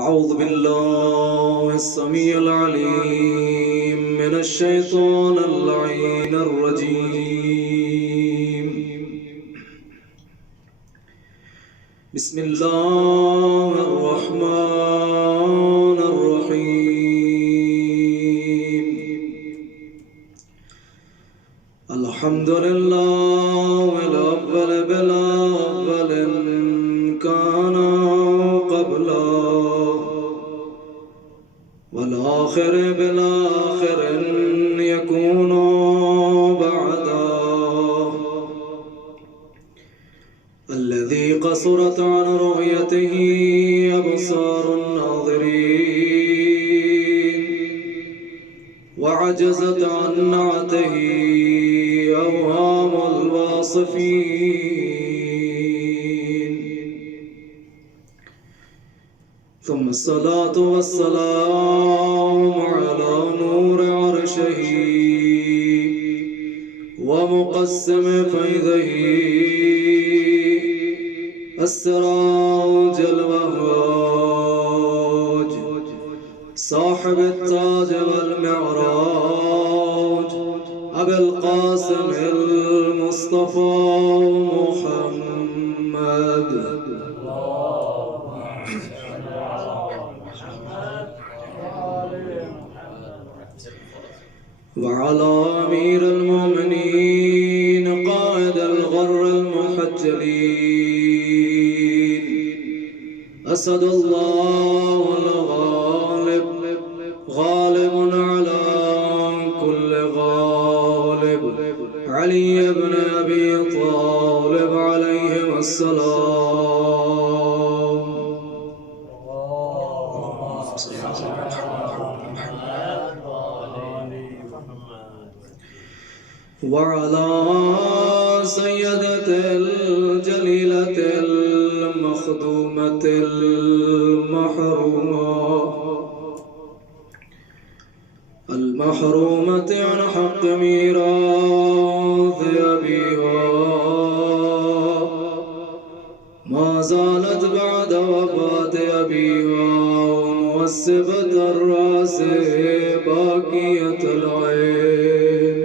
أعوذ بالله السميع العليم من الشيطان اللعين الرجيم. بسم الله الرحمن الرحيم. الحمد لله الأول بالأول كان قبله والآخر بالآخر يكون بعده، الذي قصرت عن رؤيته أبصار الناظرين وعجزت عن نعته أوهام الواصفين، ثم الصلاة والسلام على نور عرشه ومقسم فيضه السراج الوهاج، صاحب التاج والمعراج، أبي القاسم المصطفى محمد. وعلى أمير المؤمنين قائد الغر المحجلين أسد الله الغالب، غالب على كل غالب، علي بن أبي طالب عليهم السلام. وعلى سيدة الجليلة المخدومة المحرومة عن حق ميراث أبيها، ما زالت بعد وفاة أبيها موسبة الرأس باقية العين،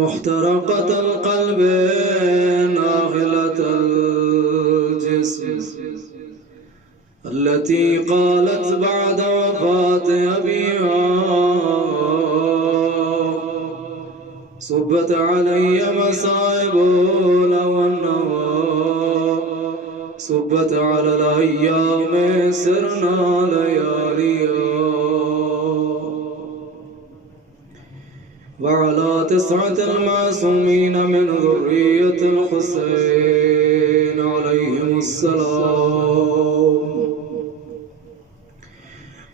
محترقة القلب ناغلة الجسم، التي قالت بعد وفاة أبيها صبت علي مصائب لو النوى، صبت على الأيام سرنا لياليها، وعلى 9 المعصومين من ذرية الحسين عليهم السلام،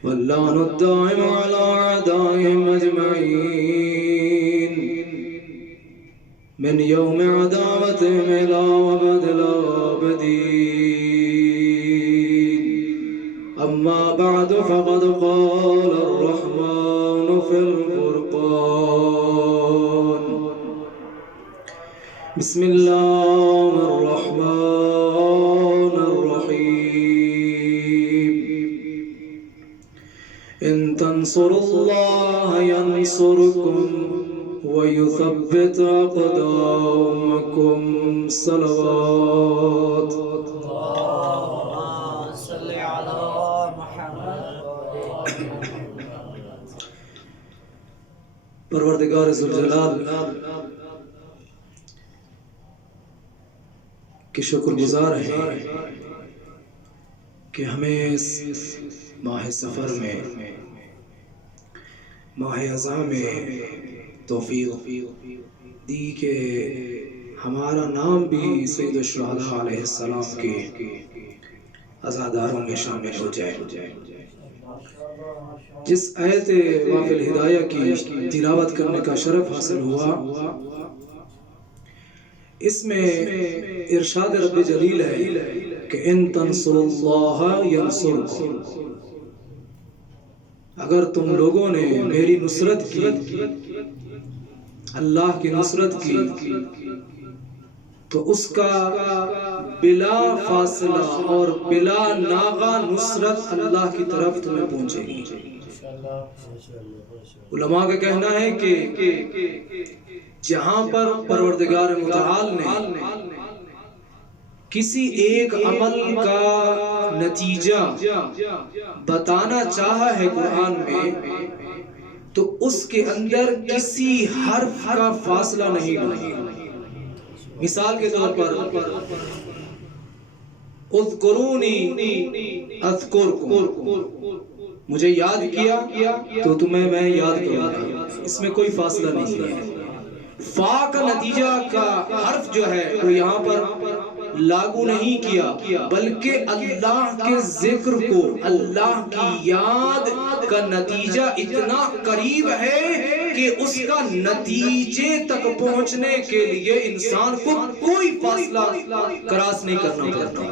واللعن الدائم على أعدائهم أجمعين من يوم عداوتهم إلى أبد الآبدين. أما بعد، فقد قال الرحمن في الفرقان: بسم الله الرحمن الرحيم. إن تنصروا الله ينصركم ويثبت أقدامكم. صلوات. اللهم صل على محمد. پروردگار ذوالجلال کی شکر گزار ہیں کہ ہمیں اس ماہ سفر میں، ماہ اذان میں توفیق دی کہ ہمارا نام بھی سید الشہداء علیہ السلام کے عزاداروں میں شامل ہو جائے. جس آیت وافی الہدایہ کی تلاوت کرنے کا شرف حاصل ہوا، اس میں ارشاد رب جلیل ہے کہ ان تنصروا اللہ ینصرکم، اگر تم لوگوں نے میری نصرت کی، اللہ کی نصرت کی، تو اس کا بلا فاصلہ اور بلا ناغہ نصرت اللہ کی طرف تمہیں پہنچے گی۔ علماء کا کہنا ہے کہ جہاں پر پروردگار متعال نے کسی ایک عمل کا نتیجہ بتانا چاہا ہے قرآن میں، تو اس کے اندر کسی حرف کا فاصلہ نہیں لگا۔ مثال کے طور پر اذکرونی اذکرکم، مجھے یاد کیا تو تمہیں میں یاد کروں گا، اس میں کوئی فاصلہ نہیں ہے۔ فا کا نتیجہ کا حرف جو ہے وہ یہاں پر لاگو نہیں کیا، بلکہ اللہ کے ذکر کو، اللہ کی یاد کا نتیجہ اتنا قریب ہے کہ اس کا نتیجے تک پہنچنے کے لیے انسان کو کوئی فاصلہ کراس نہیں کرنا پڑتا۔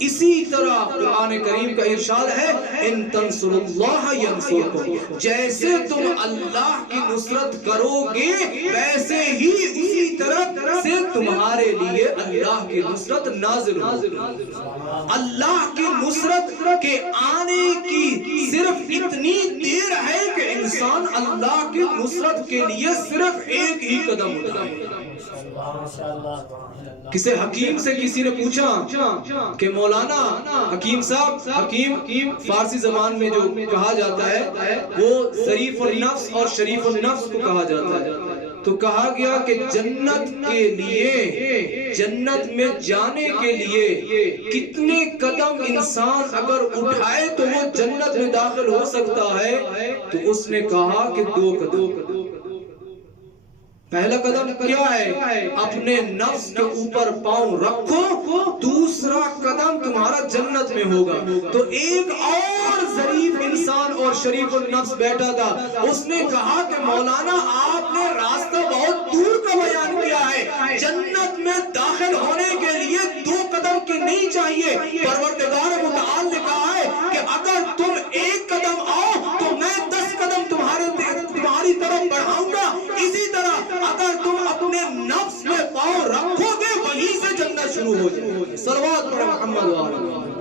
اسی طرح قرآن کریم کا ارشاد ہے ان تنصروا اللہ ینصرکم، جیسے تم اللہ کی نصرت کرو گے ویسے ہی اسی طرح سے تمہارے لیے اللہ کی نصرت نازل ہوگی۔ اللہ کی نصرت کے آنے کی صرف اتنی دیر ہے کہ انسان اللہ کی نصرت کے لیے صرف ایک ہی قدم اٹھائے۔ کسی حکیم سے کسی نے پوچھا کہ مولانا حکیم صاحب، حکیم فارسی زبان میں جو کہا جاتا ہے وہ ظریف النفس اور شریف النفس کو کہا جاتا ہے، تو کہا گیا کہ جنت کے لیے، جنت میں جانے کے لیے کتنے قدم انسان اگر اٹھائے تو وہ جنت میں داخل ہو سکتا ہے؟ تو اس نے کہا کہ 2 قدم۔ پہلا قدم کیا ہے؟ اپنے نفس کے اوپر پاؤں رکھو، دوسرا قدم تمہارا جنت میں ہوگا۔ تو ایک اور ظریف انسان اور شریف النفس بیٹھا تھا، اس نے کہا کہ مولانا آپ نے راستہ بہت دور کا بیان کیا ہے، جنت میں داخل ہونے کے لیے 2 قدم کی نہیں چاہیے۔ پروردگار متعال نے کہا ہے کہ اگر تم 1 قدم آؤ تو میں 10 قدم تمہاری طرف بڑھاؤں گا، اسی طرح اگر تم اپنے نفس میں پاؤں رکھو گے وہیں سے جنت شروع ہو جائے گی۔ صلوات پر محمد و آل محمد۔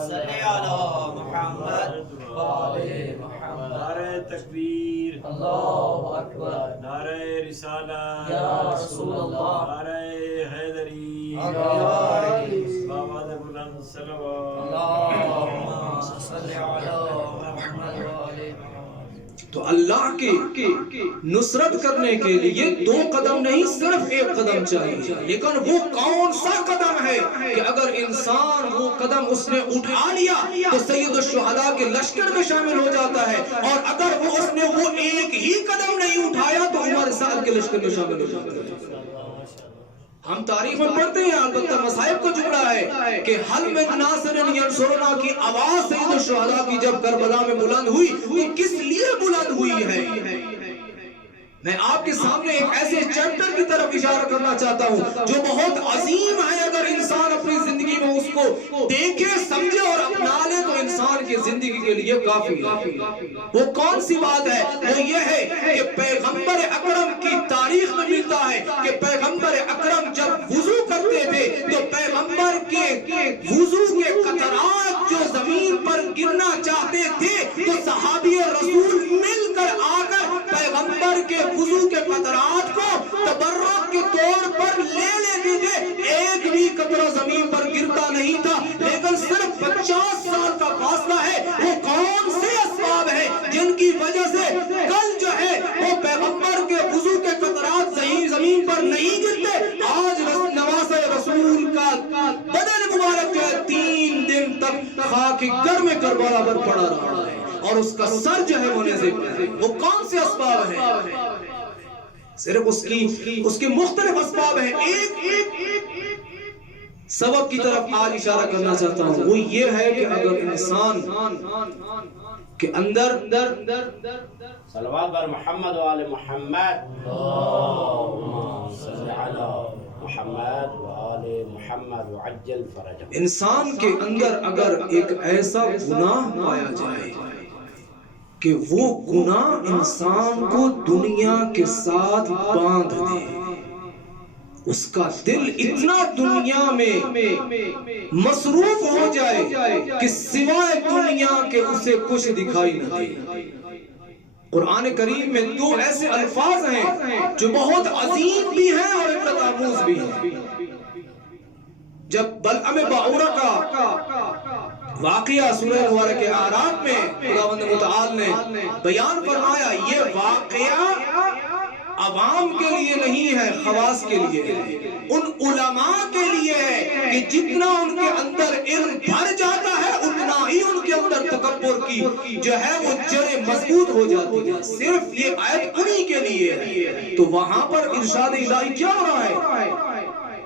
صلی علی محمد و آل محمد۔ نعرہ تکبیر، اللہ اکبر، نعرہ رسالہ یا رسول اللہ، نعرہ حیدری، بابا بلند صلوات۔ اللہم صلی علی محمد و آل محمد۔ تو اللہ کی نصرت کرنے کے لیے 2 قدم نہیں، صرف 1 قدم چاہیے۔ لیکن وہ کون سا قدم ہے کہ اگر انسان وہ قدم اس نے اٹھا لیا تو سید الشہداء کے لشکر میں شامل ہو جاتا ہے، اور اگر اس نے وہ 1 ہی قدم نہیں اٹھایا تو عمر سعد کے لشکر میں شامل ہو جاتا ہے۔ ہم تاریخ میں پڑھتے ہیں، البتہ مصائب کا جملہ ہے کہ حل من ناصر ینصرنا کی آواز سید الشہداء کی جب کربلا میں بلند ہوئی، وہ کس لیے بلند ہوئی ہے؟ میں آپ کے سامنے ایک ایسے چیپٹر کی طرف اشارہ کرنا چاہتا ہوں جو بہت عظیم ہے۔ اگر انسان اپنی زندگی میں اس کو دیکھے، سمجھے اور اپنا لے تو انسان کی زندگی کے لیے کافی ہے۔ وہ کون سی بات ہے؟ وہ یہ ہے کہ پیغمبر اکرم کی تاریخ میں ملتا ہے کہ پیغمبر اکرم جب وضو کرتے تھے تو پیغمبر کے وضو کے قطرات جو زمین پر گرنا چاہتے تھے تو صحابی رسول مل کر آ کر پیغمبر کے وضو کے قطرات کو تبرک کے طور پر لے لیتے تھے۔ ایک بھی قطرہ زمین پر گرتا نہیں تھا، لیکن صرف 50 سال کا فاصلہ ہے۔ وہ کون سے اسباب ہیں جن کی وجہ سے کل جو ہے وہ پیغمبر کے وضو کے قطرات زمین پر نہیں گرتے؟ آج نواسہ رسول کا بدن مبارک جو ہے 3 دن تک خاک گر میں کربلا پر پڑا رہا ہے، اور اس کا سر جو ہے وہ نزدیک ہے۔ وہ کون سے اسباب ہیں؟ صرف اس کے مختلف اسباب ہیں۔ ایک سبب کی طرف آج اشارہ کرنا چاہتا ہوں، وہ یہ ہے کہ اگر انسان کے اندر صلوات بر محمد و آل محمد، اللہم صلی علی محمد و آل محمد وعجل فرجہ، انسان کے اندر اگر ایک ایسا گناہ پایا جائے کہ وہ گناہ انسان کو دنیا کے ساتھ باندھ دے، اس کا دل اتنا دنیا میں مصروف ہو جائے کہ سوائے دنیا کے اسے کچھ دکھائی نہ دے۔ قرآن کریم میں دو ایسے الفاظ ہیں جو بہت عظیم بھی ہیں اور عبرت آموز بھی ہیں۔ جب بلعم باعورہ کا واقعہ سورہ مبارکہ اعراف میں خداوند متعال نے بیان فرمایا، یہ واقعہ عوام کے لیے نہیں ہے، خواص کے لیے ہے، ان علماء کے لیے ہے کہ جتنا ان کے اندر علم بھر جاتا ہے اتنا ہی ان کے اندر تکبر کی جو ہے وہ جڑیں مضبوط ہو جاتی ہیں۔ صرف یہ آیت انہی کے لیے ہے۔ تو وہاں پر ارشاد الہی کیا ہو رہا ہے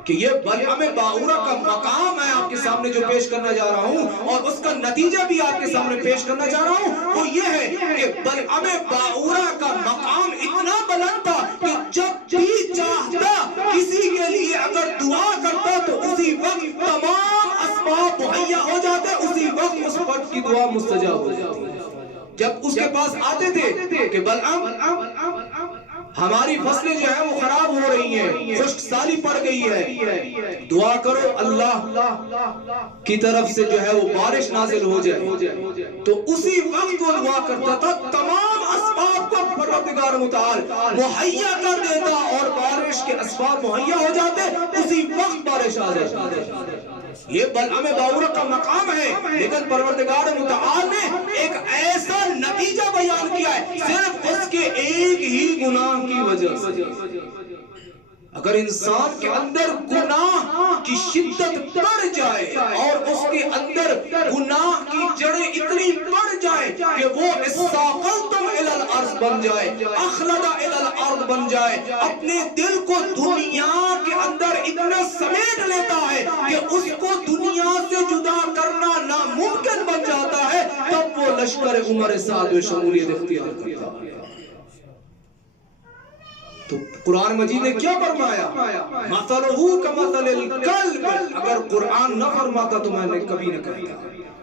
کہ یہ بلعم باعورہ کا مقام میں آپ کے سامنے جو پیش کرنا جا رہا ہوں اور اس کا نتیجہ بھی آپ کے سامنے پیش کرنا چاہ رہا ہوں، وہ یہ ہے کہ بلعم باعورہ کا مقام اتنا بلند تھا کہ جب بھی چاہتا کسی کے لیے اگر دعا کرتا تو اسی وقت تمام اسباب مہیا ہو جاتے، اسی وقت اس فرد کی دعا مستجاب ہو جاتی۔ جب اس کے پاس آتے تھے کہ بلعم ہماری فصلیں جو ہیں وہ خراب ہو رہی ہیں، خشک سالی پڑ گئی ہے، دعا کرو اللہ کی طرف سے جو ہے وہ بارش نازل ہو جائے، تو اسی وقت وہ دعا کرتا تھا، تمام اسباب کو پروردگار متعال مہیا کر دیتا اور بارش کے اسباب مہیا ہو جاتے، اسی وقت بارش آ جاتی۔ یہ بلعم باعورہ کا مقام ہے، لیکن پروردگار متعال نے ایک ایسا نتیجہ بیان کیا ہے صرف اس کے ایک ہی گناہ کی وجہ سے۔ اگر انسان کے اندر گناہ کی شدت بڑھ جائے اور اس کے اندر گناہ کی جڑیں اتنی بڑھ جائے کہ وہ استاقلتم الی الارض بن جائے، اخلد الی الارض بن جائے، اپنے دل کو دنیا کے اندر اتنا سمیٹ لیتا ہے کہ اس کو دنیا سے جدا کرنا ناممکن بن جاتا ہے، تب وہ لشکر عمر سعد میں شمولیت اختیار کرتا ہے۔ تو قرآن مجید نے کیا فرمایا؟ مثلہ کمثل الکلب، اگر قرآن نہ فرماتا تو میں نے کبھی نہ کہتا۔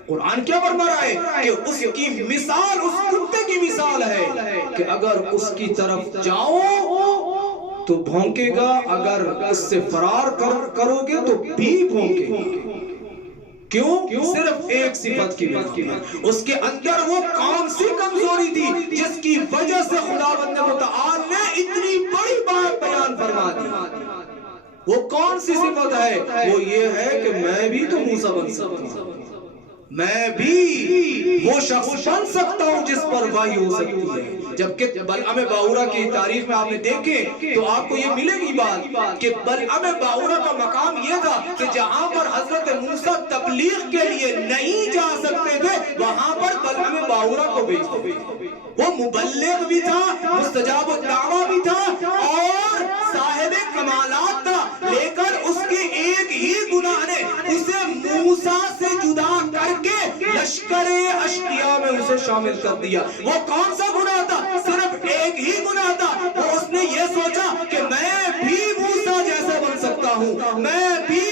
قرآن کیا فرما رہا ہے کہ اس کی مثال اس کتے کی مثال ہے کہ اگر اس کی طرف جاؤ تو بھونکے گا، اگر اس سے فرار کرو گے تو بھی بھونکے گا۔ کیوں؟ صرف ایک صفت کی وجہ سے۔ اس کے اندر وہ کون سی کمزوری تھی جس کی وجہ سے خداوند متعال نے اتنی بڑی بات بیان فرما دی؟ وہ کون سی صفت ہے؟ وہ یہ ہے کہ میں بھی تو موسیٰ بن سکتا ہوں، میں بھی وہ شخص بن سکتا ہوں جس پر وحی ہو سکتی ہے۔ جبکہ بلعم باعورہ کی تاریخ میں آپ نے دیکھیں تو آپ کو یہ ملے گی بات کہ بلعم باعورہ کا مقام یہ تھا کہ جہاں پر حضرت موسیٰ تبلیغ کے لیے نہیں جا سکتے تھے وہاں پر بلعم باعورہ کو بھیجتے تھے۔ وہ مبلغ بھی تھا، مستجاب الدعوہ بھی تھا اور صاحب کمالات تھا، لیکن اس کے ایک ہی گناہ نے اسے موسیٰ سے جدا کر کے لشکر اشقیاء میں اسے شامل کر دیا۔ وہ کون سا گناہ تھا؟ صرف ایک ہی گناہ تھا، وہ اس نے یہ سوچا کہ میں بھی موسیٰ جیسا بن سکتا ہوں، میں بھی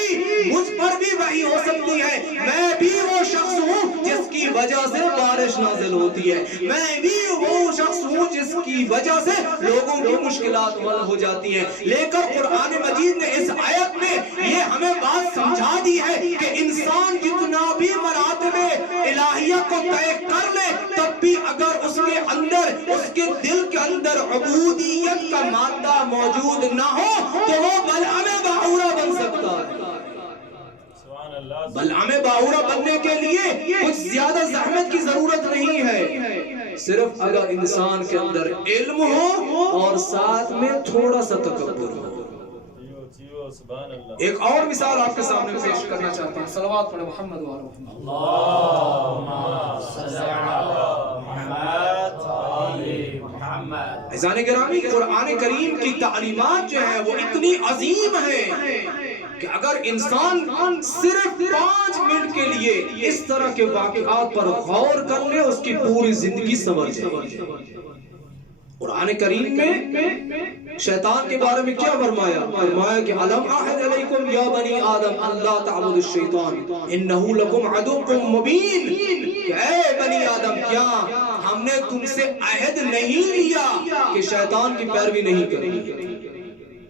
مجھ پر بھی وحی ہو سکتی ہے، میں بھی وہ شخص ہوں جس کی وجہ سے بارش نازل ہوتی ہے، میں بھی وہ شخص ہوں جس کی وجہ سے لوگوں کی مشکلات حل ہو جاتی ہیں۔ لیکن قرآن مجید نے اس آیت میں یہ ہمیں بات سمجھا دی ہے کہ انسان جتنا بھی مراتب الہیہ کو طے کر لے تب بھی اگر اس کے اندر، اس کے دل کے اندر عبودیت کا مادہ موجود نہ ہو تو وہ بلعم باعورہ بن سکتا ہے۔ بلعم باعورہ بننے کے لیے کچھ زیادہ زحمت کی ضرورت نہیں ہے، صرف اگر انسان کے اندر علم ہو اور ساتھ میں تھوڑا سا تکبر ہو۔ ایک اور مثال آپ کے سامنے پیش کرنا چاہتا ہوں، صلوات پڑھیں محمد و آل محمد۔ اللہم صل علی محمد و آل محمد۔ عزیزان گرامی، قرآن کریم کی تعلیمات جو ہیں وہ اتنی عظیم ہیں کہ اگر انسان صرف 5 منٹ کے لیے اس طرح کے واقعات پر غور کر لے اس کی پوری زندگی سنور جائے۔ قرآن کریم میں شیطان کے بارے میں کیا فرمایا؟ فرمایا کہ الم اعہد علیکم یا بنی آدم اللہ تعبدوا الشیطان انہ لکم عدو مبین، کہ اے بنی آدم کیا ہم نے تم سے عہد نہیں لیا کہ شیطان کی پیروی نہیں کرنی؟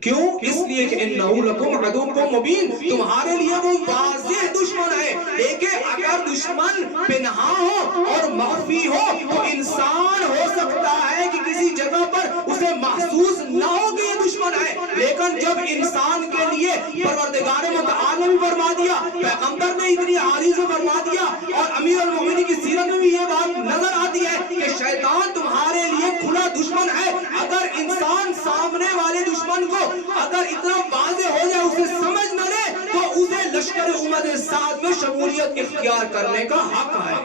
کیوں؟ اس لیے کہ انہو لکم عدو مبین، تمہارے لیے وہ واضح دشمن ہے۔ دیکھیں اگر دشمن پنہا ہو اور مخفی ہو تو انسان ہو سکتا ہے کہ کسی جگہ پر اسے محسوس نہ ہو کہ یہ دشمن ہے، لیکن جب انسان کے لیے پروردگار متعال نے بھی فرما دیا، پیغمبر نے اتنی حدیث میں فرما دیا، اور امیر المومنین کی سیرت میں بھی یہ بات نظر آتی ہے کہ شیطان تمہارے لیے کھلا دشمن ہے۔ اگر انسان سامنے والے دشمن کو اگر اتنا واضح ہو جائے، اسے سمجھ نہ لے، تو اسے لشکر امت سعد میں شمولیت اختیار کرنے کا حق ہے۔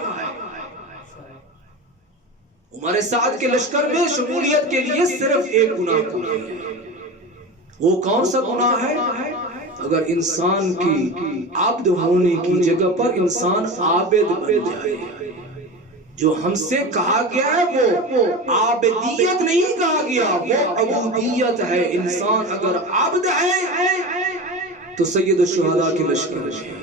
عمر سعد کے لشکر میں شمولیت کے لیے صرف ایک گناہ کافی ہے۔ وہ کون سا گناہ ہے؟ اگر انسان کی عبد ہونے کی جگہ پر انسان عابد بن جائے۔ جو ہم سے کہا گیا ہے وہ عابدیت نہیں کہا گیا، وہ عبودیت ہے۔ انسان اگر عبد ہے تو سید الشہداء کے لشکر میں،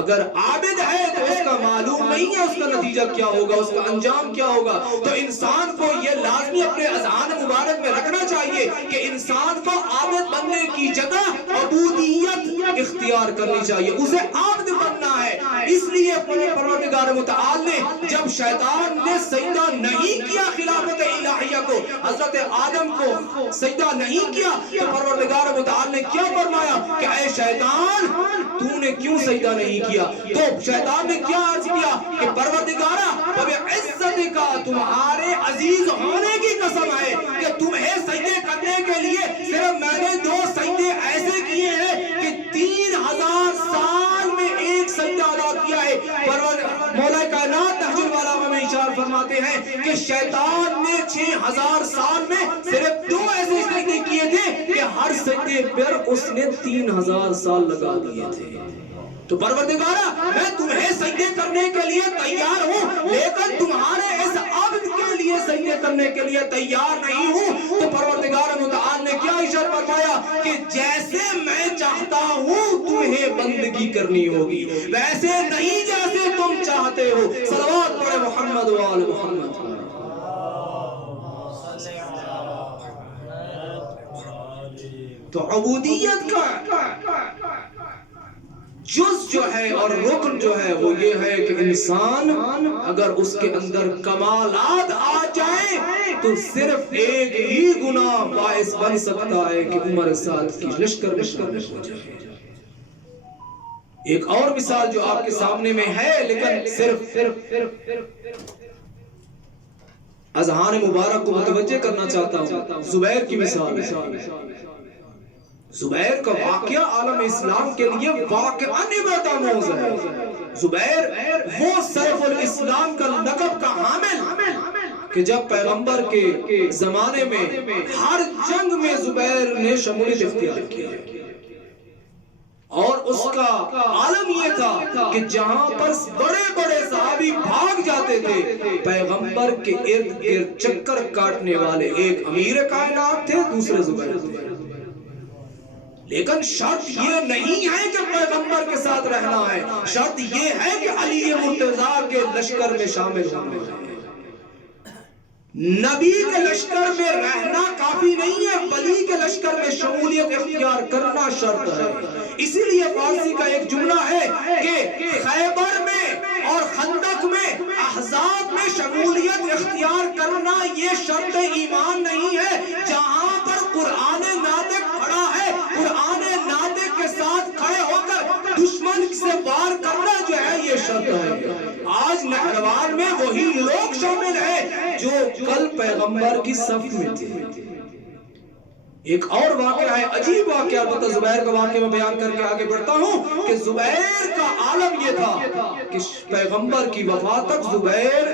اگر عابد ہے تو اس کا معلوم نہیں ہے اس کا نتیجہ کیا ہوگا، اس کا انجام کیا ہوگا۔ تو انسان کو یہ لازمی اپنے اذہان مبارک میں رکھنا چاہیے کہ انسان کو عابد بننے کی جگہ عبودیت اختیار کرنی چاہیے، اسے عابد بننا ہے۔ اس لیے پروردگار متعال نے جب شیطان نے سجدہ نہیں کیا خلافت الہیہ کو، حضرت آدم کو سجدہ نہیں کیا، تو پروردگار متعال نے کیا فرمایا کہ اے شیطان تو نے کیوں سجدہ نہیں کیا؟ تو شیطان نے کیا عرض کیا کہ پروردگارہ عزت کا تمہارے عزیز ہونے کی قسم ہے کہ تمہیں سجدے کرنے کے لیے صرف میں نے 2 سجدے ایسے کیے ہیں کہ 3000 سال میں ایک سجدہ ادا کیا ہے۔ مولا کائنات نہج البلاغہ میں اشارہ فرماتے ہیں کہ شیطان نے 6000 سال میں صرف 2 ایسے سجدے کیے تھے کہ ہر سجدے پر اس نے 3000 سال لگا دیے تھے۔ تو پروردگارہ میں تمہیں سجدے کرنے کے لیے تیار ہوں، لیکن تمہارے اس عبد کے لیے سجدے کرنے کے لیے تیار نہیں ہوں۔ تو پروردگار متعال نے کیا اشارہ فرمایا کہ جیسے میں چاہتا ہوں تمہیں بندگی کرنی ہوگی، ویسے نہیں جیسے تم چاہتے ہو۔ صلوات پڑھے محمد و آل محمد۔ تو عبودیت کا جز جو ہے اور رکن جو ہے وہ یہ ہے کہ انسان اگر اس کے اندر کمالات آ جائیں تو صرف ایک ہی گناہ باعث بن سکتا ہے کہ عمر سعد کی لشکر میں شامل ہو جائے۔ ایک اور مثال جو آپ کے سامنے میں ہے لیکن صرف اذہان مبارک کو متوجہ کرنا چاہتا ہوں، زبیر کی مثال ہے۔ زبیر کا واقعہ عالم اسلام کے لیے واقعہ عبرت آموز ہے۔ زبیر وہ سیف الاسلام کا لقب کا حامل کہ جب پیغمبر کے زمانے میں ہر جنگ میں زبیر نے شمولیت اختیار کی، اور اس کا عالم یہ تھا کہ جہاں پر بڑے بڑے صحابی بھاگ جاتے تھے، پیغمبر کے ارد گرد چکر کاٹنے والے ایک امیر کائنات تھے، دوسرے زبیر تھے۔ لیکن شرط یہ نہیں ہے کہ پیغمبر کے ساتھ رہنا ہے، شرط یہ ہے کہ علی مرتضیٰ کے لشکر میں شامل ہونا ہے۔ نبی کے لشکر میں رہنا کافی نہیں ہے، ولی کے لشکر میں شمولیت اختیار کرنا شرط ہے۔ اسی لیے فارسی کا ایک جملہ ہے کہ خیبر میں اور خندق میں احزاب میں شمولیت اختیار کرنا یہ شرط ایمان نہیں ہے۔ جہاں پر قرآن ناطق کھڑا ہے، قرآن ناطق کے ساتھ کھڑے ہو کر دشمن سے وار کرنا جو ہے یہ شرط ہے۔ آج نہروان میں وہی لوگ شامل ہیں جو کل پیغمبر کی صف میں تھے۔ ایک اور واقعہ ہے، عجیب واقعہ، البتہ زبیر کا واقعہ میں بیان کر کے آگے بڑھتا ہوں کہ زبیر کا عالم یہ تھا کہ پیغمبر کی وفات تک زبیر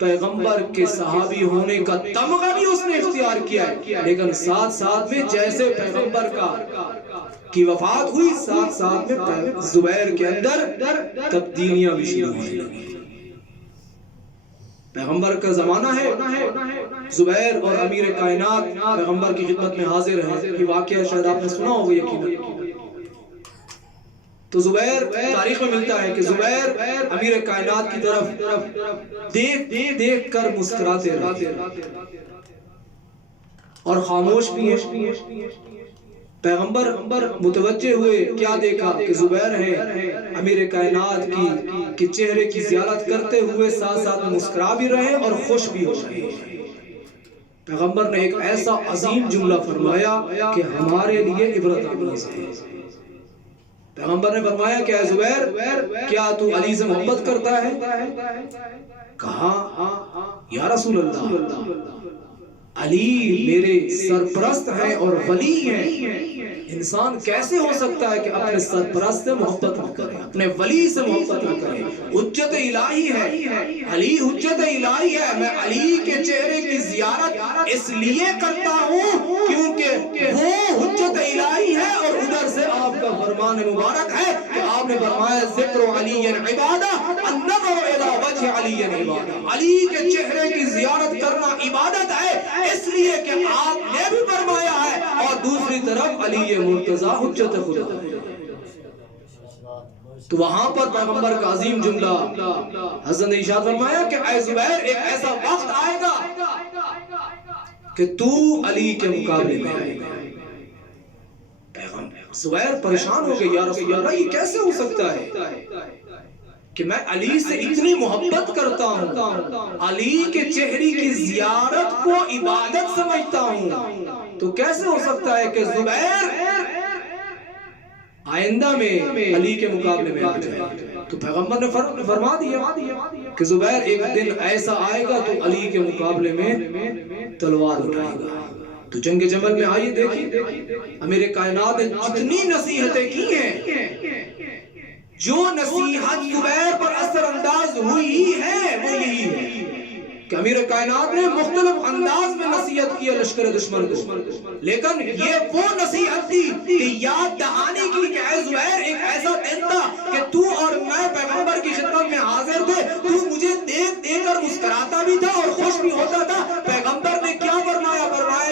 پیغمبر کے صحابی ہونے کا تمغہ بھی اس نے اختیار کیا ہے، لیکن ساتھ ساتھ میں جیسے پیغمبر کی وفات ہوئی، ساتھ ساتھ میں زبیر کے اندر تبدیلیاں بھی شروع ہوئی۔ پیغمبر کا زمانہ ہے، زبیر اور امیر کائنات پیغمبر کی خدمت میں حاضر ہیں۔ یہ واقعہ شاید آپ نے سنا ہوگا یقیناً۔ تو زبیر تاریخ میں ملتا ہے کہ زبیر امیر کائنات کی طرف دیکھ کر مسکراتے رہے، اور خاموش بھی ہیں۔ پیغمبر متوجہ ہوئے، کیا دیکھا کہ زبیر ہیں امیر کائنات کی چہرے کی زیارت کرتے ہوئے ساتھ ساتھ میں مسکرا بھی رہے اور خوش بھی ہو رہے ہیں۔ پیغمبر نے ایک ایسا عظیم جملہ فرمایا کہ ہمارے لیے عبرت آموز ہے۔ پیغمبر نے فرمایا کہ اے زبیر، کیا تو علی سے محبت کرتا ہے؟ کہا یا رسول اللہ، علی میرے سرپرست ہیں اور ولی ہیں۔ انسان کیسے ہو سکتا ہے کہ اپنے سرپرست سے محبت نہ کرے، اپنے ولی سے محبت نہ کرے؟ حجت الہی ہے، علی حجت الہی ہے۔ میں علی کے چہرے کی زیارت اس لیے کرتا ہوں کیونکہ وہ حجت الہی ہے، اور ادھر سے آپ کا فرمان مبارک ہے کہ آپ نے فرمایا ذکر علی عبادہ، النظر الی وجہ علی عبادہ۔ علی کے چہرے کی زیارت کرنا عبادت ہے، اس لیے کہ آپ نے بھی فرمایا ہے، اور دوسری طرف علی مرتضی حجت خدا ہے۔ تو وہاں پر پیغمبر کا عظیم جملہ حضرت نے ارشاد فرمایا کہ اے زبیر، ایک ایسا وقت آئے گا کہ تو علی کے مقابلے میں آئے گا۔ پیغمبر زبیر پریشان ہو گئے، یا رسول اللہ یہ کیسے ہو سکتا ہے کہ میں علی سے اتنی محبت کرتا ہوں، علی کے چہرے کی زیارت کو عبادت سمجھتا ہوں، تو کیسے ہو سکتا ہے کہ زبیر آئندہ میں علی کے مقابلے میں آ جائے؟ تو پیغمبر نے فرما دیا کہ زبیر ایک دن ایسا آئے گا تو علی کے مقابلے میں تلوار اٹھائے گا۔ تو جنگ جمل میں آئیے دیکھیے امیر کائنات نے جتنی نصیحتیں کی ہیں، جو نصیحت زبیر پر اثر انداز ہوئی ہے وہ یہی ہے کہ امیر کائنات نے مختلف انداز میں نصیحت کی لشکر دشمن کو، لیکن یہ وہ نصیحت تھی کہ یاد دہانی کی کہ اے زبیر، ایک ایسا دن تھا کہ تو اور میں پیغمبر کی خدمت میں حاضر تھے، تو مجھے دیکھ دیکھ کر مسکراتا بھی تھا اور خوش بھی ہوتا تھا۔ پیغمبر نے کیا فرمایا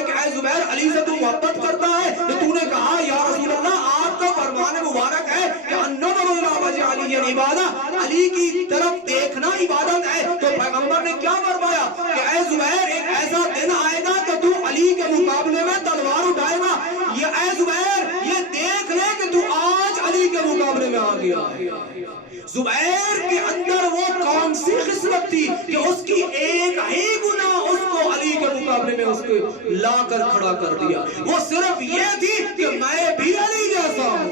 کہ اے زبیر، علی سے تو محبت کرتا ہے، تو نے کہا یا رسول اللہ آپ کا فرمان مبارک ہے کہ النظر الی وجہ علی عبادہ، علی کی طرف دیکھنا عبادت ہے۔ تو پیغمبر نے کیا فرمایا کہ اے زبیر، ایک ایسا دن آئے گا کہ تو علی کے مقابلے میں تلوار اٹھائے گا، یہ اے زبیر یہ دیکھ لے کہ تو آج علی کے مقابلے میں آ گیا ہے۔ زبیر کے اندر وہ کون سی خصلت تھی کہ اس کی ایک ہی گناہ اس کو علی کے مقابلے میں اس کو لا کر کھڑا کر دیا؟ وہ صرف یہ تھی کہ میں بھی علی جیسا ہوں،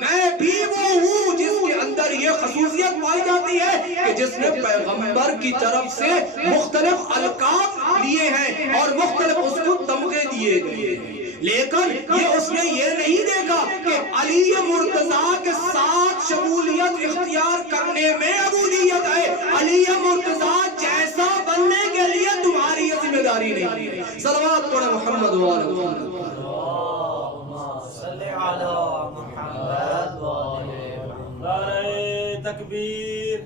میں بھی وہ ہوں جس کے اندر یہ خصوصیت پائی جاتی ہے کہ جس نے پیغمبر کی طرف سے مختلف القاب لیے ہیں اور مختلف اس کو تمغے دیے گئے ہیں، لیکن یہ اس نے یہ نہیں دیکھا کہ علی مرتضیٰ کے ساتھ شمولیت اختیار کرنے میں عبودیت ہے، علی مرتضیٰ جیسا بننے کے لیے تمہاری یہ ذمہ داری نہیں ہے۔ صلوات پڑھیں محمد وآل محمد۔ نعرہ تکبیر،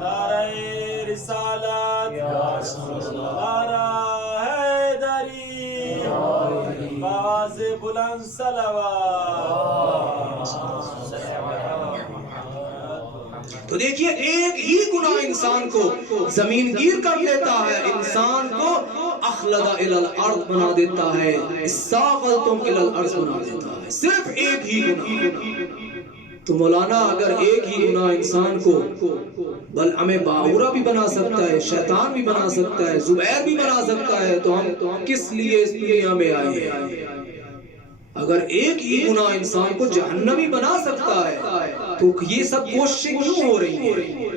نعرہ رسالت، نعرہ حیدری، باز بلند صلوات۔ تو دیکھیے ایک ہی گناہ انسان کو زمین گیر کر لیتا ہے، انسان کو اخلد الی الارض بنا دیتا ہے، ساغلتم الی الارض بنا دیتا ہے، صرف ایک ہی گناہ۔ تو مولانا اگر ایک ہی گناہ انسان کو بل ہمیں باورا بھی بنا سکتا ہے، شیطان بھی بنا سکتا ہے، زبیر بھی بنا سکتا ہے، تو ہم کس لیے اس دنیا میں آئے ہیں؟ اگر ایک ہی گناہ انسان کو جہنمی بنا سکتا ہے تو یہ سب کوششیں کیوں ہو رہی ہیں؟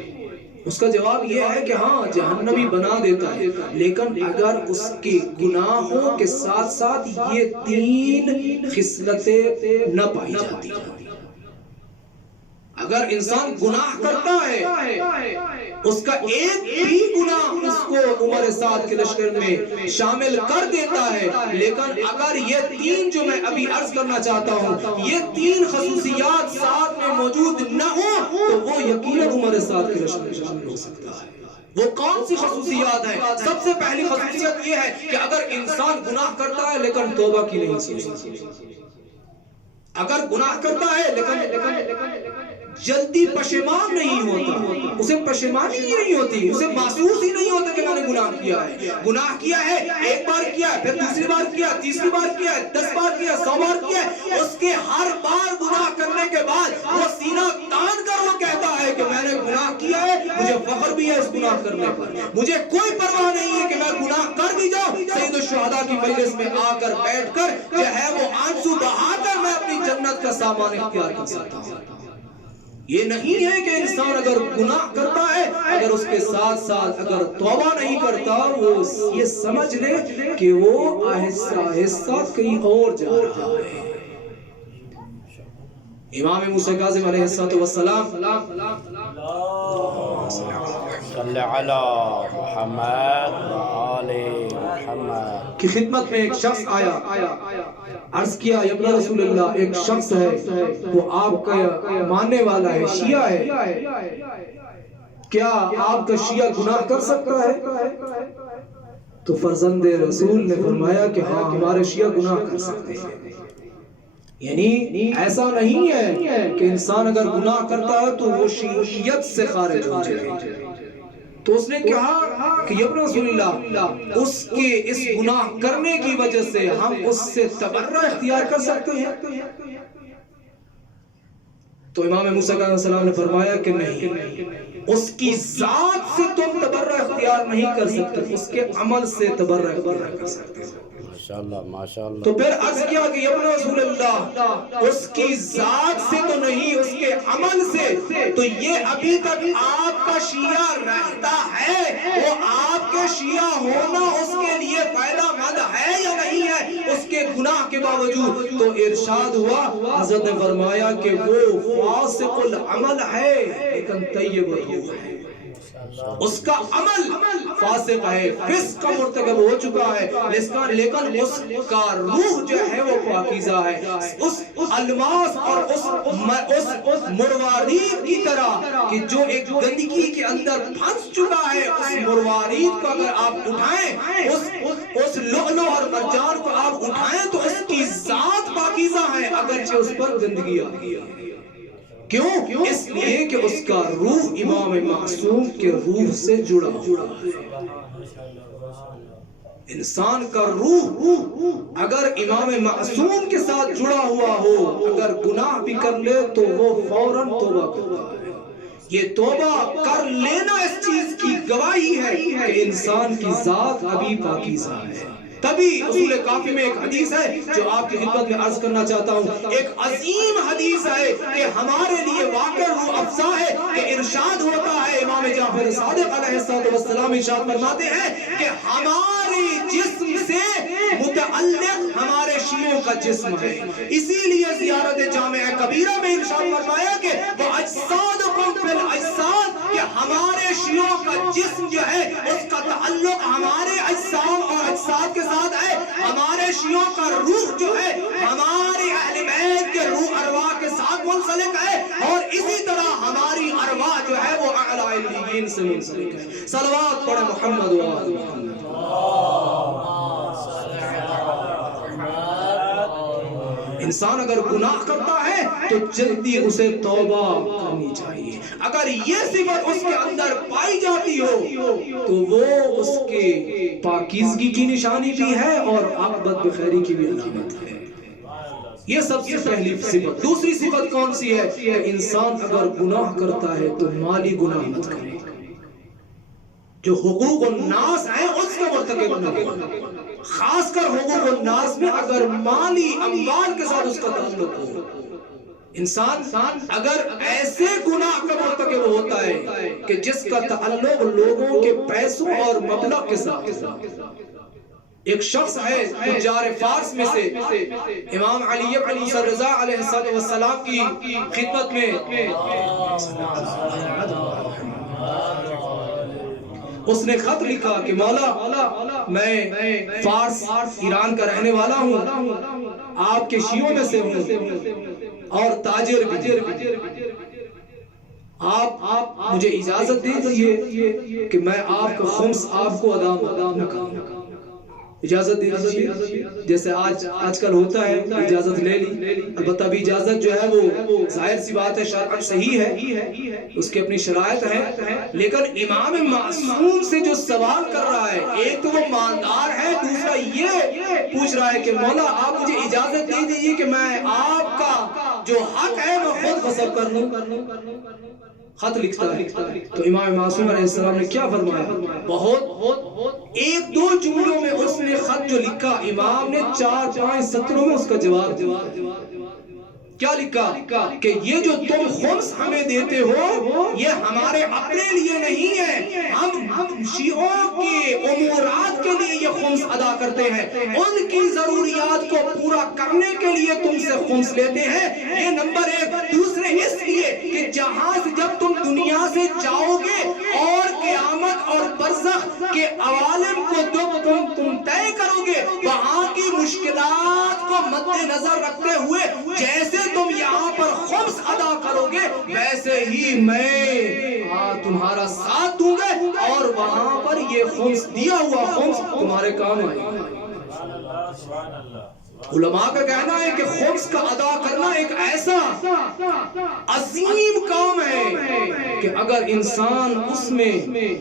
اس کا جواب یہ ہے کہ ہاں جہنمی بنا دیتا ہے، لیکن اگر اس کے گناہوں کے ساتھ ساتھ یہ تین خصلتیں نہ پائی جاتی، اگر انسان گناہ کرتا ہے اس کا ایک بھی گناہ اس کو عمر سعد کے لشکر میں شامل کر دیتا ہے، لیکن اگر یہ تین جو میں ابھی عرض کرنا چاہتا ہوں یہ تین خصوصیات ساتھ میں موجود نہ ہوں تو وہ یقیناً عمر سعد کے لشکر میں شامل ہو سکتا ہے۔ وہ کون سی خصوصیات ہیں؟ سب سے پہلی خصوصیت یہ ہے کہ اگر انسان گناہ کرتا ہے لیکن توبہ کی نہیں سوچتا، اگر گناہ کرتا ہے لیکن جلدی پشیمان نہیں ہوتا، اسے پشیمانی ہی نہیں ہوتی، اسے محسوس ہی نہیں ہوتا کہ میں نے گناہ کیا ہے. گناہ کیا ہے، ایک بار کیا ہے، پھر دوسری بار کیا، تیسری بار کیا ہے، 10 بار کیا، 100 بار کیا ہے، اس کے ہر بار گناہ کرنے کے بعد وہ سینہ تان کر وہ کہتا ہے کہ میں نے گناہ کیا ہے، مجھے فخر بھی ہے اس گناہ کرنے پر، مجھے کوئی پرواہ نہیں ہے کہ میں گناہ کر بھی جاؤں، سید الشہداء کی مجلس میں آ کر بیٹھ کر جو ہے وہ آنسو بہا کر میں اپنی جنت کا سامان اختیار کر سکتا ہوں. یہ نہیں ہے کہ انسان اگر گناہ کرتا ہے، اگر اس کے ساتھ ساتھ اگر توبہ نہیں کرتا، وہ یہ سمجھ لے کہ وہ آہستہ آہستہ کہیں اور جا رہا ہے. امام موسیٰ کاظم علیہ السلام صلی علی محمد وآل محمد کی خدمت میں ایک شخص آیا، عرض کیا یا ابن رسول اللہ، ایک شخص ہے وہ آپ کا ماننے والا ہے، شیعہ ہے، کیا آپ کا شیعہ گناہ کر سکتا ہے؟ تو فرزند رسول نے فرمایا کہ ہاں ہمارے شیعہ گناہ کر سکتے ہیں. یعنی ایسا نہیں ہے کہ انسان اگر گناہ کرتا ہے تو وہ شیعیت سے خارج ہو جائے. تو اس نے کہا کہ یا رسول اللہ، اس کے اس گناہ کرنے کی وجہ سے ہم اس سے تبرہ اختیار کر سکتے ہیں؟ تو امام موسیٰ علیہ السلام نے فرمایا کہ نہیں، اس کی ذات سے تم تبرہ اختیار نہیں کر سکتے، اس کے عمل سے تبرہ اختیار کر سکتے ہیں. ماشاءاللہ ماشاءاللہ. تو پھر عرض کیا کہ یا رسول اللہ، اس کی ذات سے تو نہیں، اس کے عمل سے. تو یہ ابھی تک آپ کا شیعہ رہتا ہے، وہ آپ کے شیعہ ہونا اس کے لیے فائدہ مند ہے یا نہیں ہے اس کے گناہ کے باوجود؟ تو ارشاد ہوا، حضرت نے فرمایا کہ وہ فاسق العمل ہے لیکن طیب الروح ہے. اس کا عمل فاسق ہے، فسق کا مرتکب ہو چکا ہے، لیکن اس کا روح جو ہے وہ پاکیزہ ہے. اس الماس اور اس مروارید کی طرح کہ جو ایک گندگی کے اندر پھنس چکا ہے، اس مروارید کو اگر آپ اٹھائیں، اس لؤلؤ اور مرجان کو آپ اٹھائیں تو اس کی ذات پاکیزہ ہے اگرچہ اس پر گندگی آ گئی ہے. کیوں؟ اس لیے کہ اس کا روح امام معصوم کے روح سے جڑا ہے. انسان کا روح اگر امام معصوم کے ساتھ جڑا ہوا ہو، اگر گناہ بھی کر لے تو وہ فوراً توبہ کرتا ہے. یہ توبہ کر لینا اس چیز کی گواہی ہے کہ انسان کی ذات ابھی پاکیزہ ہے. تبھی اصول کافی میں ایک حدیث ہے جو آپ کی خدمت میں عرض کرنا چاہتا ہوں. ایک عظیم حدیث ہے کہ ہمارے لیے واقع روح افزا ہے کہ ارشاد ہوتا ہے، امام جعفر صادق علیہ السلام ارشاد فرماتے ہیں کہ ہمارے جسم سے متعلق ہمارے شیعوں کا جسم ہے. اسی لیے زیارت جامع کبیرہ میں ارشاد فرمایا کہ وَأَجْسَادُكُمْ فِي الْأَجْسَاد، کہ ہمارے شیعوں کا جسم جو ہے اس کا تعلق ہمارے اجسام اور اجساد کے ساتھ ہے. ہمارے شیعوں کا روح جو ہے ہمارے اہل بیت کے روح ارواح کے ساتھ منسلک ہے، اور اسی طرح ہماری ارواح جو ہے وہ اعلیٰ علیین سے منسلک ہے. صلوات پڑھے محمد و آل محمد. انسان اگر گناہ کرتا ہے تو جلدی اسے توبہ کرنی چاہیے. اگر یہ صفت اس کے اندر پائی جاتی ہو تو وہ اس کے پاکیزگی کی نشانی بھی ہے اور عاقبت بخیری کی بھی علامت ہے. یہ سب سے پہلی صفت. دوسری صفت کون سی ہے؟ کہ انسان اگر گناہ کرتا ہے تو مالی گناہ مت کرے. جو حقوق الناس ہیں اس کا مرتکب نہ ہو. خاص کر حقوق الناس میں اگر مالی اموال کے ساتھ اس کا تعلق ہو. انسان اگر ایسے گناہ کا مرتکب ہوتا ہے کہ جس کا تعلق لوگوں کے پیسوں اور مبلغ کے ساتھ. ایک شخص ہے تجار فارس میں سے امام علی بن موسیٰ رضا علیہ السلام کی خدمت میں اس نے خط لکھا کہ مولا میں فارس ایران کا رہنے والا ہوں، آپ کے شیعوں میں سے ہوں اور تاجر بھی. آپ مجھے اجازت دے دیجئے کہ میں آپ کا خمس آپ کو ادا نہ کروں. اجازت دے دیجیے، جیسے آج کل ہوتا ہے اجازت لے لی، البتہ ابھی اجازت جو ہے وہ ظاہر سی بات ہے شرعاً صحیح ہے، اس کی اپنی شرائط ہے، لیکن امام معصوم سے جو سوال کر رہا ہے، ایک تو وہ مالدار ہے، دوسرا یہ پوچھ رہا ہے کہ مولا آپ مجھے اجازت دے دیجیے کہ میں آپ کا جو حق ہے وہ خود غصب کر لوں، خط لکھتا ہے۔ تو امام معصوم علیہ السلام نے کیا فرمایا؟ بہت ایک دو جملوں میں اس نے خط جو لکھا، امام نے 4-5 سطروں میں اس کا جواب دیا۔ کیا لکھا کہ یہ جو تم خمس ہمیں دیتے ہو یہ ہمارے اپنے لیے نہیں ہے، ہم شیعوں کے امورات کے لیے یہ خمس ادا کرتے ہیں، ان کی ضروریات کو پورا کرنے کے لیے تم سے خمس لیتے ہیں، یہ نمبر 1۔ دوسرے اس لیے کہ جہاں سے جب تم دنیا سے جاؤ گے اور قیامت اور برزخ کے عوالم کو جب تم طے کرو گے، وہاں کی مشکلات کو مد نظر رکھتے ہوئے جیسے تم یہاں پر خمس ادا کرو گے ویسے ہی میں تمہارا ساتھ دوں گا، اور وہاں پر یہ خمس دیا ہوا خمس تمہارے کام آئے گا۔ علماء کا کہنا ہے کہ خمس کا ادا کرنا ایک ایسا عظیم کام ہے کہ اگر انسان اس میں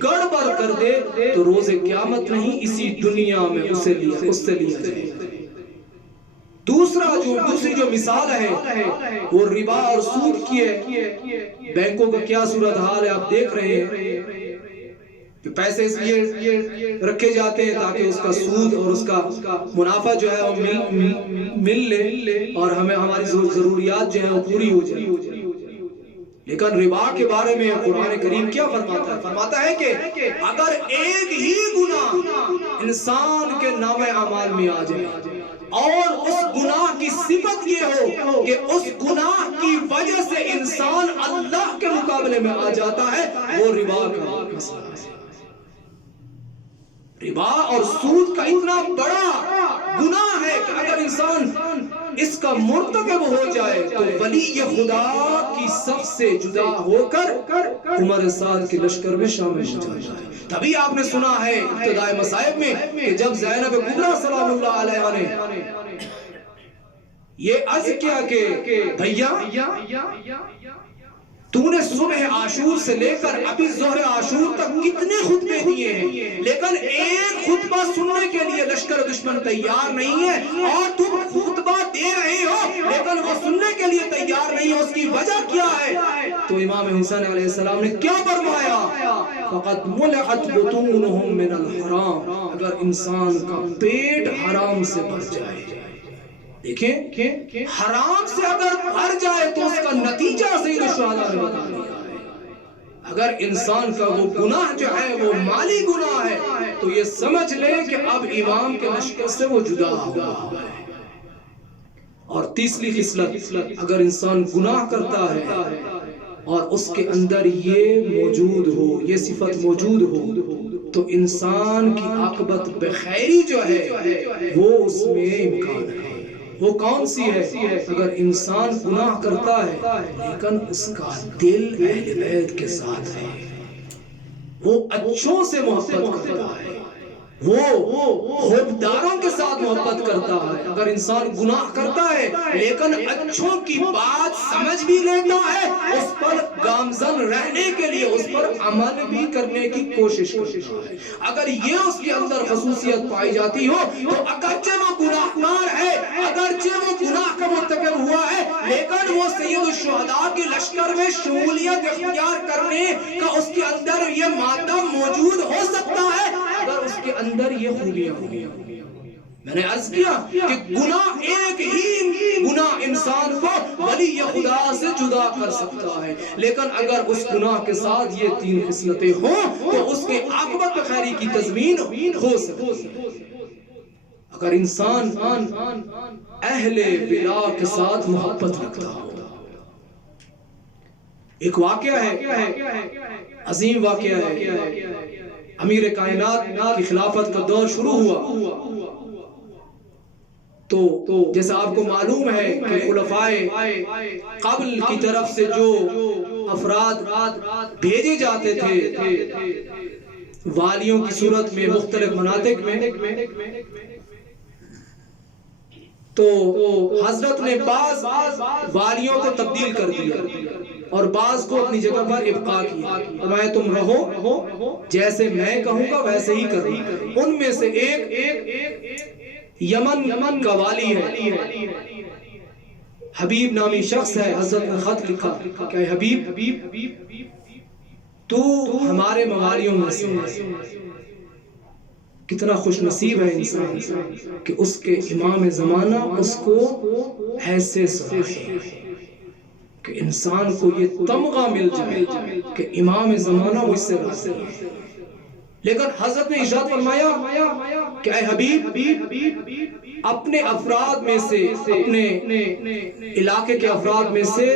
گڑبڑ کر دے تو روز قیامت نہیں، اسی دنیا میں اس سے لیا جائے۔ دوسری جو مثال ہے وہ ربا اور سود کی ہے۔ بینکوں کا کیا صورتحال ہے آپ دیکھ رہے ہیں کہ پیسے اس لیے رکھے جاتے ہیں تاکہ اس کا سود اور اس کا منافع جو ہے وہ مل لے اور ہمیں ہماری ضروریات جو ہے وہ پوری ہو جائے۔ لیکن ربا کے بارے میں قرآن کریم کیا فرماتا ہے؟ فرماتا ہے کہ اگر ایک ہی گناہ انسان کے نام اعمال میں آ جائے اور اس گناہ کی صفت یہ ہو کہ اس گناہ کی وجہ سے انسان اللہ کے مقابلے میں آ جاتا ہے، وہ ربا کا مسئلہ ہے۔ ربا اور سود کا اتنا بڑا گناہ ہے کہ اگر انسان اس کا مرتکب ہو جائے تو ولی خدا کی صف سے جدا ہو کر عمر سعد کے لشکر میں شامل ہو جاتا ہے۔ تبھی آپ نے سنا ہے ابتداء مصائب میں کہ جب زینب کبریٰ سلام اللہ علیہ نے یہ عرض کیا کہ بھیا تو نے صبح عاشور سے لے کر ابھی ظہر عاشور تک کتنے خطبے دیے ہیں، لیکن ایک خطبہ سننے کے لیے لشکر دشمن تیار نہیں ہے، اور تم خطبہ دے رہے ہو لیکن وہ سننے کے لیے تیار نہیں ہے، اس کی وجہ کیا ہے؟ تو امام حسین علیہ السلام نے کیا فرمایا؟ فقط ملعت بطونہم من الحرام، اگر انسان کا پیٹ حرام سے بھر جائے، دیکھیں حرام سے اگر بھر جائے تو اس کا نتیجہ سید الشہداء نے بتا دیا ہے۔ اگر انسان کا وہ گناہ جو ہے وہ مالی گناہ ہے تو یہ سمجھ لے کہ اب امام کے لشکر سے وہ جدا ہوا ہے۔ اور تیسری خصلت، اگر انسان گناہ کرتا ہے اور اس کے اندر یہ موجود ہو، یہ صفت موجود ہو، تو انسان کی عاقبت بخیری جو ہے وہ اس میں امکان ہے۔ وہ کون سی ہے؟ اگر انسان گناہ کرتا ہے لیکن اس کا دل اہل بیت کے ساتھ ہے، وہ اچھوں سے محبت کرتا ہے، وہ حقداروں کے ساتھ محبت کرتا ہے۔ اگر انسان گناہ کرتا ہے لیکن اچھوں کی بات سمجھ بھی لیتا ہے، اس پر گامزن رہنے کے لیے اس پر عمل بھی کرنے کی کوشش کرتا ہے، اگر یہ اس کے اندر خصوصیت پائی جاتی ہو تو اگرچہ وہ گناہگار ہے، اگرچہ وہ گناہ کا مرتکب ہوا ہے، لیکن وہ سید الشہداء کے لشکر میں شمولیت اختیار کرنے کا اس کے اندر یہ مادہ موجود ہو سکتا ہے اگر اس کے اندر یہ خوبیاں ہوئی۔ میں نے عرض کیا کہ گناہ ایک ہی گناہ انسان کو ولی خدا سے جدا کر سکتا ہے، لیکن اگر اس گناہ کے ساتھ یہ تین خصلتیں ہوں تو اس کے عاقبت بخیری کی تضمین ہو سکتی ہے۔ اگر انسان اہل ولا کے ساتھ محبت رکھتا ہو، ایک واقعہ ہے، عظیم واقعہ ہے، امیر کائنات کی خلافت کا دور شروع ہوا تو جیسا آپ کو معلوم ہے کہ خلفائے قبل کی طرف سے جو افراد بھیجے جاتے تھے والیوں کی صورت میں مختلف مناطق میں، تو حضرت نے بعض والیوں کو تبدیل کر دیا اور بعض کو اپنی جگہ پر ابقاء کیا، فرمایا تم رہو جیسے میں کہوں گا ویسے ہی کرنا۔ ان میں سے ایک یمن کا والی ہے، حبیب نامی شخص ہے۔ حضرت نے خط لکھا کہ حبیب تو ہمارے موالیوں میں سے، کتنا خوش نصیب ہے انسان کہ اس کے امام زمانہ اس کو ایسے سمجھے کہ انسان کو یہ تمغہ مل جائے کہ امام زمانہ مجھ سے راضی ہے۔ لیکن حضرت نے ارشاد فرمایا کہ اے حبیب اپنے افراد میں سے، اپنے علاقے کے افراد میں سے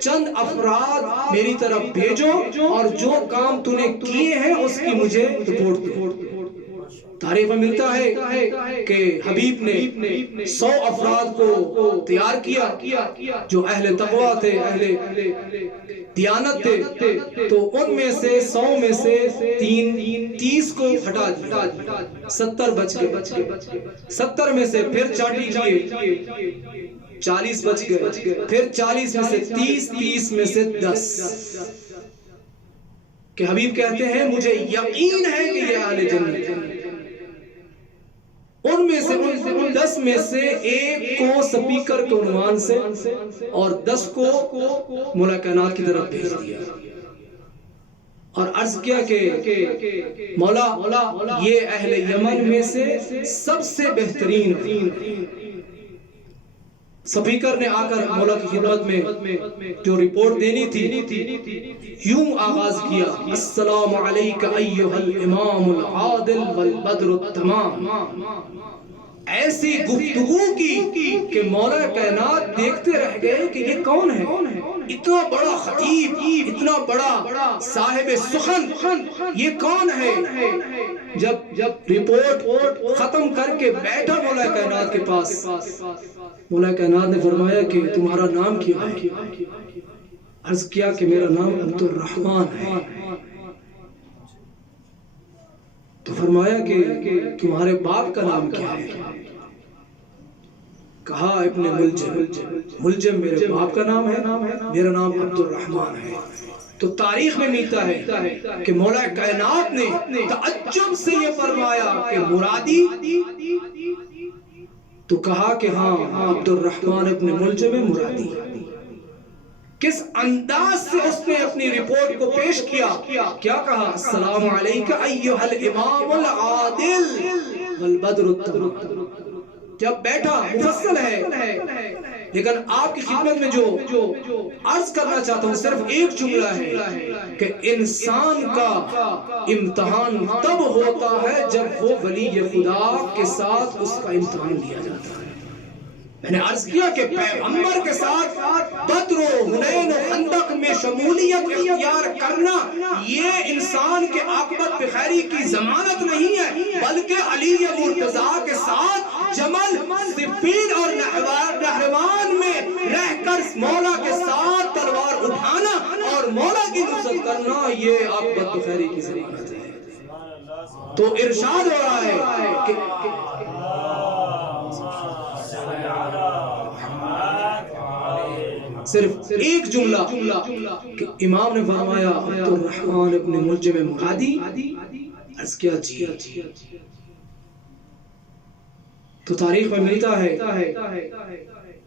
چند افراد میری طرف بھیجو اور جو کام تو نے کیے ہیں اس کی مجھے رپورٹ دو۔ تاریخ میں ملتا ہے کہ حبیب نے 100 افراد کو تیار کیا جو اہل تقوی تھے، اہل دیانت تھے، تو ان میں سے 100 میں سے 30 کو ہٹا دیا، 70 بچ گئے۔ 70 میں سے پھر چاٹی کیے، 40 بچ گئے، پھر 40 میں سے 30 میں سے 10 کہ حبیب کہتے ہیں مجھے یقین ہے کہ یہ اہل جنت ہے۔ ان میں سے ان 10 میں سے ایک کو سپیکر کے عنوان سے اور 10 کو مولا کائنات کی طرف بھیج دیا اور عرض کیا کہ مولا یہ اہل یمن میں سے سب سے بہترین ہے۔ سپیکر نے آ کر مولا کی خدمت میں جو رپورٹ دینی تھی یوں آغاز کیا، السلام علیک ایھا الامام العادل والبدر التمام۔ ایسی گفتگو کی کہ مولا کائنات دیکھتے رہ گئے کہ یہ کون ہے، اتنا بڑا خطیب، اتنا بڑا صاحب سخن، یہ کون ہے؟ جب رپورٹ ختم کر کے بیٹھا مولا کائنات کے پاس، مولا کائنات نے فرمایا کہ تمہارا نام کیا ہے؟ عرض کیا کہ میرا نام عبد الرحمن ہے۔ تو فرمایا کہ تمہارے باپ کا نام کیا ہے؟ کہا ابن ملجم میرے باپ کا نام ہے، میرا نام عبد الرحمن ہے۔ تو تاریخ میں ملتا ہے کہ مولا کائنات نے تعجب سے یہ فرمایا کہ مرادی؟ تو کہا کہ ہاں عبد الرحمن ابن ملجم مرادی۔ کس انداز سے اس نے اپنی رپورٹ کو پیش کیا، کیا کہا؟ السلام علیک ایھا الامام العادل والبدر التمام۔ جب بیٹھا مفصل ہے، لیکن آپ کی خدمت میں جو عرض کرنا چاہتا ہوں صرف ایک جملہ ہے کہ انسان کا امتحان تب ہوتا ہے جب وہ ولی خدا کے ساتھ اس کا امتحان لیا جاتا ہے۔ میں نے عرض کیا کہ پیغمبر کے ساتھ بدر و حنین و خندق میں شمولیت اختیار کرنا یہ انسان کے عاقبت بخیری کی ضمانت نہیں ہے، بلکہ علی مرتضیٰ کے ساتھ جمل، صفین اور نہروان میں رہ کر مولا کے ساتھ تلوار اٹھانا اور مولا کی نصرت کرنا یہ عاقبت بخیری کی ضمانت ہے۔ تو ارشاد ہو رہا ہے کہ صرف ایک جملہ کہ امام نے فرمایا عبد الرحمن ابن ملجم مرادی، عرض کیا جی۔ تو تاریخ میں ملتا ہے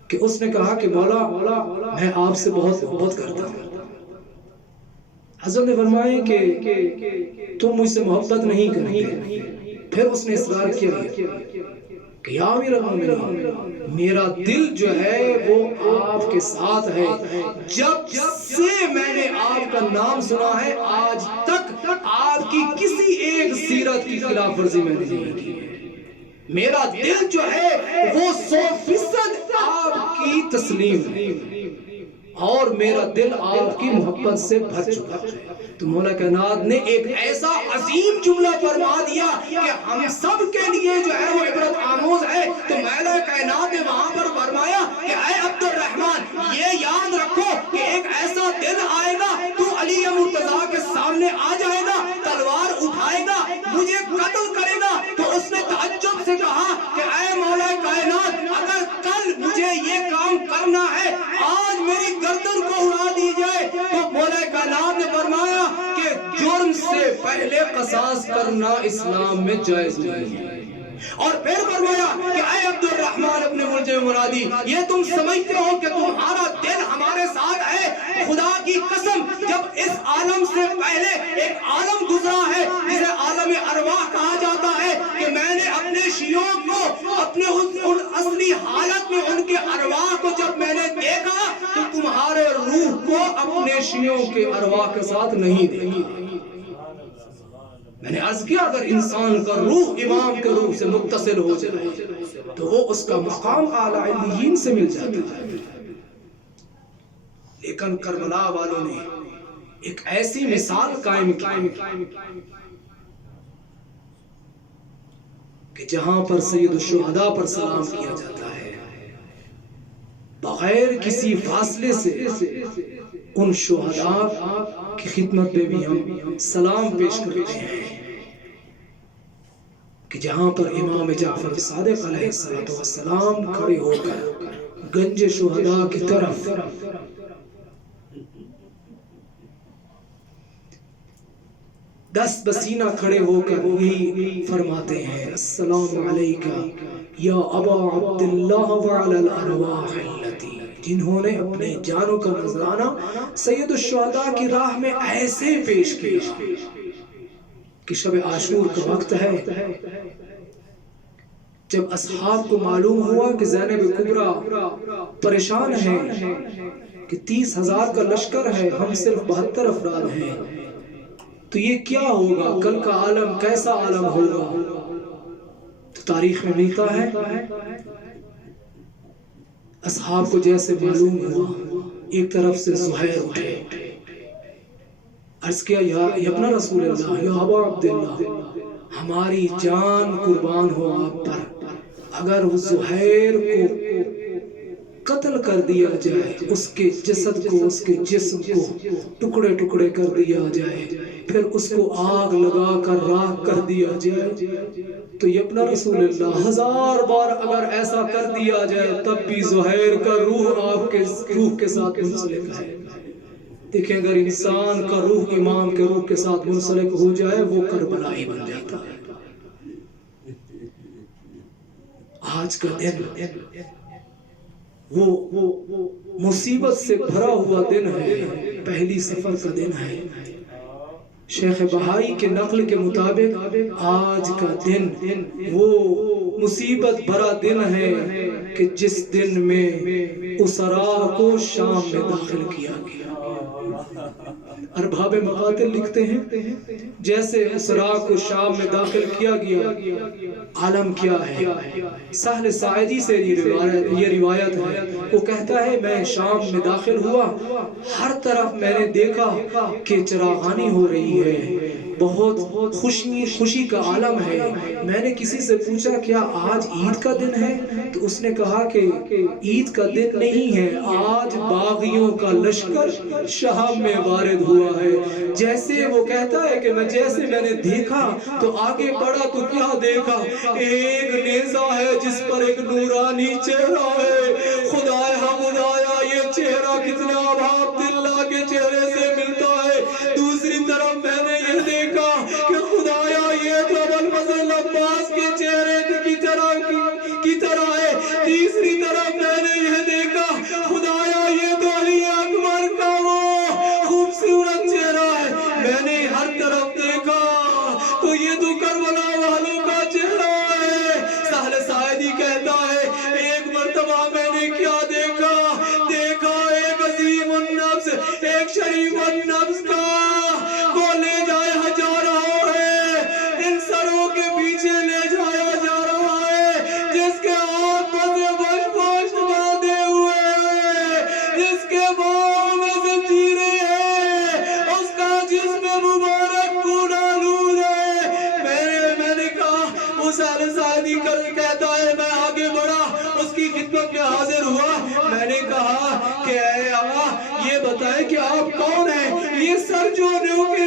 کہ اس نے کہا کہ مولا میں آپ سے بہت محبت کرتا ہوں۔ حضرت نے فرمایا کہ تم مجھ سے محبت نہیں کرتے۔ پھر اس نے اصرار کیا کہ یا امیر المومنین میرا دل جو ہے وہ آپ کے ساتھ ہے، جب سے میں نے آپ کا نام سنا ہے آج تک آپ کی کسی ایک سیرت کی خلاف ورزی میں نہیں کی۔ میرا دل جو ہے وہ 100% آپ کی تسلیم ہے اور میرا دل آپ کی محبت سے بھر چکا ہے۔ تو مولا کائنات نے ایک ایسا عظیم جملہ فرما دیا کہ ہم سب کے لیے جو ہے وہ عبرت آموز ہے۔ تو مولا کائنات نے وہاں پر فرمایا کہ اے عبد الرحمن یہ یاد رکھو کہ ایک ایسا دن آئے گا تو علی مرتضیٰ کے سامنے آ جائے گا، تلوار اٹھائے گا، مجھے قتل کرے گا۔ تو اس نے تعجب سے کہا کہ اے مولا کائنات اگر پہلے قصاص کرنا اسلام میں جائز نہیں ہے۔ اور پھر فرمایا کہ اے عبد الرحمن ابن ملجم مرادی، یہ تم سمجھتے ہو کہ تمہارا دل ہمارے ساتھ ہے؟ خدا کی قسم، جب اس عالم سے پہلے ایک عالم گزرا ہے جسے عالم ارواح کہا جاتا ہے، کہ میں نے اپنے شیوخ کو اپنے ان اصلی حالت میں ان کے ارواح کو جب میں نے دیکھا تو تمہارے روح کو اپنے شیوخ کے ارواح کے ساتھ نہیں دیکھا۔ میں نے عرض کیا اگر انسان کا روح امام کے روح سے متصل ہو جائے تو وہ اس کا مقام اعلیٰ علیین سے مل جاتا ہے۔ لیکن کربلا والوں نے ایک ایسی مثال قائم کی کہ جہاں پر سید الشہداء پر سلام کیا جاتا ہے، بغیر کسی فاصلے سے ان شہداء کی خدمت میں بھی ہم سلام پیش کرتے ہیں کہ جہاں پر امام جعفر صادق علیہ السلام کھڑے ہو کر گنج شہداء کی طرف دست بسینہ کھڑے ہو کر یہی فرماتے ہیں، السلام علیکہ یا ابا عبداللہ وعلی الارواح التی، جنہوں نے اپنے جانوں کا نذرانہ سید الشہداء کی راہ میں ایسے پیش کیا کہ شب عاشور کا وقت ہے۔ جب اصحاب کو معلوم ہوا کہ زینب کبریٰ پریشان ہے کہ 30,000 کا لشکر ہے، ہم صرف 72 افراد ہیں، تو یہ کیا ہوگا، کل کا عالم کیسا عالم ہوگا، تو تاریخ میں ملتا ہے اصحاب کو جیسے معلوم ہوا، ایک طرف سے زہیر اٹھے، عرض کیا یا ابن رسول اللہ، یا ابا عبداللہ، ہماری جان قربان ہو آپ پر، اگر وہ زہیر کو قتل کر دیا جائے، اس کے جسد کو، اس کے جسم کو ٹکڑے ٹکڑے کر دیا جائے، پھر اس کو آگ لگا کر راکھ کر دیا جائے، تو یہ اپنا رسول اللہ 1000 بار اگر ایسا کر دیا جائے تب بھی زہیر کا روح آپ کے روح کے ساتھ منسلک ہے۔ دیکھیں اگر انسان کا روح امام کے روح کے ساتھ منسلک ہو جائے وہ کربلا ہی بن جاتا ہے۔ آج کا دن وہ مصیبت سے بھرا ہوا دن ہے، پہلی سفر کا دن ہے۔ شیخ بہائی کے نقل کے مطابق آج کا دن وہ مصیبت بھرا دن ہے کہ جس دن میں اسرا کو شام میں داخل کیا گیا۔ ارباب مقاتل لکھتے ہیں جیسے اسرا کو شام میں داخل کیا گیا، عالم کیا ہے۔ سہل ساعدی سے یہ روایت ہے، وہ کہتا ہے میں شام میں داخل ہوا، ہر طرف میں نے دیکھا کہ چراغانی ہو رہی ہے، بہت خوشی کا عالم ہے۔ میں نے کسی سے پوچھا کیا آج عید کا دن ہے، تو اس نے کہا کہ عید کا دن نہیں ہے، آج باغیوں کا لشکر شام میں وارد ہوا ہے۔ جیسے وہ کہتا ہے کہ جیسے میں نے دیکھا تو آگے بڑھا تو کیا دیکھا، ایک نیزہ ہے جس پر ایک نورانی چہرہ ہے، خدایا یہ چہرہ کتنا عبداللہ کے چہرے سے ملتا ہے۔ دوسری طرف میں نے یہ دیکھا کہ خدایا یہ تو ابوالفضل عباس کے چہرے کی طرح ہے۔ تیسری طرف میں نے یہ دیکھا خدایا یہ تو علی اکبر کا وہ خوبصورت چہرہ ہے۔ میں نے ہر طرف دیکھا تو یہ تو کربلا والوں کا چہرہ ہے۔ سہل ساعدی کہتا ہے ایک مرتبہ میں نے کیا دیکھا ایک عظیم النفس، ایک شریف النفس کا کو لے جایا جا رہا ہے، ان سروں کے پیچھے لے جایا جا رہا ہے، جس کے ہاتھ میں گوشت باندھے ہوئے ہیں، جس کے باؤں میں زنجیریں ہیں، اس کا جسم مبارک خون آلود ہے۔ میں نے کہا وہ سہل ساعدی کہتا ہے میں آگے بڑھا، اس کی خدمت میں حاضر ہوا، میں نے کہا کہ اے آقا یہ بتائیں کہ آپ کون ہیں؟ یہ سر جو نیو کے